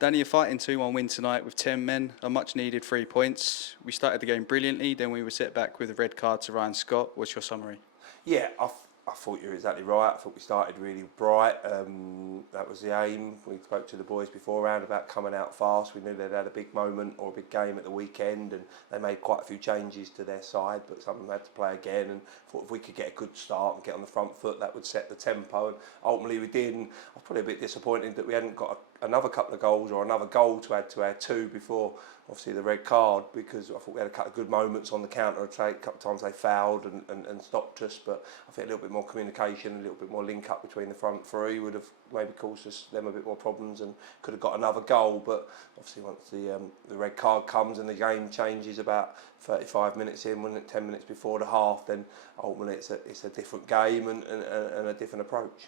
Danny, a fighting 2-1 win tonight with 10 men, a much needed 3 points. We started the game brilliantly, then we were set back with a red card to Ryan Scott. What's your summary? Yeah, I thought you were exactly right. I thought we started really bright. That was the aim. We spoke to the boys beforehand about coming out fast. We knew they'd had a big moment or a big game at the weekend, and they made quite a few changes to their side, but some of them had to play again, and thought if we could get a good start and get on the front foot, that would set the tempo, and ultimately we did. And I was probably a bit disappointed that we hadn't got another couple of goals or another goal to add to our two before obviously the red card, because I thought we had a couple of good moments on the counter attack. A couple of times they fouled and stopped us, but I think a little bit more communication, a little bit more link up between the front three would have maybe caused them a bit more problems and could have got another goal. But obviously once the red card comes and the game changes about 35 minutes in, when 10 minutes before the half, then ultimately it's a different game and a different approach.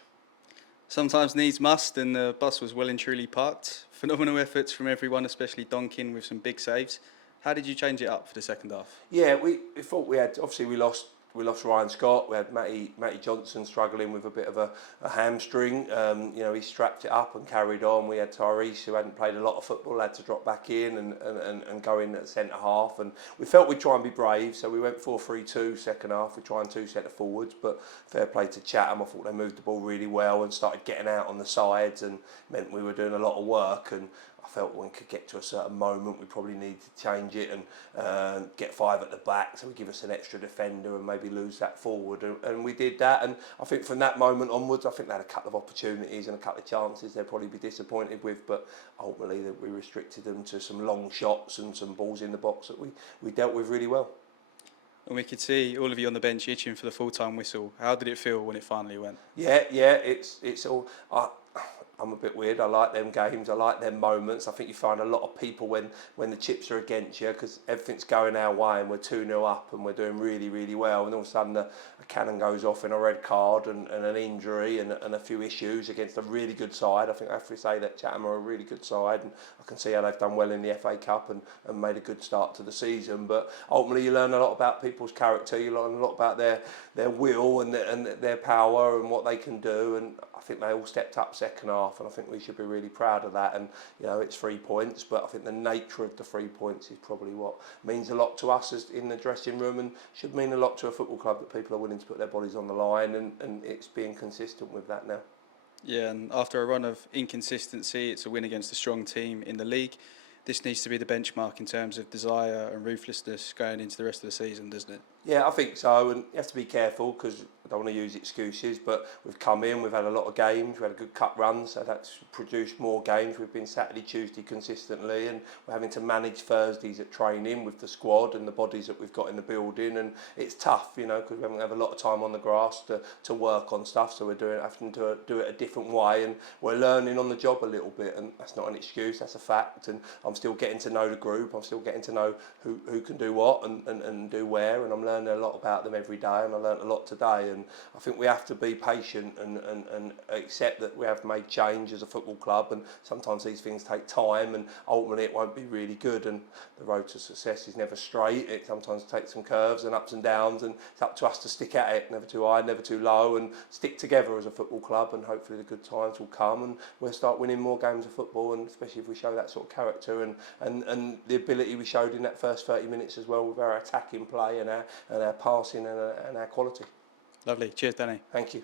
Sometimes needs must, and the bus was well and truly parked. Phenomenal efforts from everyone, especially Donkin with some big saves. How did you change it up for the second half? Yeah, we thought we had, obviously we lost Ryan Scott. We had Matty Johnson struggling with a bit of a hamstring. He strapped it up and carried on. We had Tyrese, who hadn't played a lot of football, had to drop back in and go in at centre half. And we felt we'd try and be brave, so we went 4-3-2 second half. We tried 2 centre forwards, but fair play to Chatham. I thought they moved the ball really well and started getting out on the sides, and meant we were doing a lot of work. And I felt when we could get to a certain moment, we probably needed to change it and get 5 at the back, so we give us an extra defender and maybe lose that forward. And we did that. And I think from that moment onwards, I think they had a couple of opportunities and a couple of chances they'd probably be disappointed with, but ultimately we restricted them to some long shots and some balls in the box that we dealt with really well. And we could see all of you on the bench itching for the full-time whistle. How did it feel when it finally went? Yeah, it's all. I'm a bit weird. I like them games. I like them moments. I think you find a lot of people when the chips are against you, because everything's going our way and we're 2-0 up and we're doing really, really well, and all of a sudden a cannon goes off in a red card and an injury and a few issues against a really good side. I think I have to say that Chatham are a really good side, and I can see how they've done well in the FA Cup and made a good start to the season. But ultimately you learn a lot about people's character. You learn a lot about their will and their power and what they can do, and I think they all stepped up second half, and I think we should be really proud of that. And it's 3 points, but I think the nature of the 3 points is probably what means a lot to us as in the dressing room, and should mean a lot to a football club, that people are willing to put their bodies on the line, and it's being consistent with that now. Yeah, and after a run of inconsistency, it's a win against a strong team in the league. This needs to be the benchmark in terms of desire and ruthlessness going into the rest of the season, doesn't it? Yeah, I think so, and you have to be careful, because I don't want to use excuses, but we've come in, we've had a lot of games, we had a good cup run, so that's produced more games. We've been Saturday, Tuesday consistently, and we're having to manage Thursdays at training with the squad and the bodies that we've got in the building, and it's tough, because we haven't had a lot of time on the grass to work on stuff, so we're having to do it a different way, and we're learning on the job a little bit, and that's not an excuse, that's a fact. And I'm still getting to know the group, I'm still getting to know who can do what and do where, and I'm learning a lot about them every day, and I learned a lot today. And I think we have to be patient and accept that we have made change as a football club, and sometimes these things take time, and ultimately it won't be really good, and the road to success is never straight. It sometimes takes some curves and ups and downs, and it's up to us to stick at it, never too high, never too low, and stick together as a football club, and hopefully the good times will come and we'll start winning more games of football, and especially if we show that sort of character and the ability we showed in that first 30 minutes as well, with our attacking play and our passing and our quality. Lovely. Cheers, Danny. Thank you.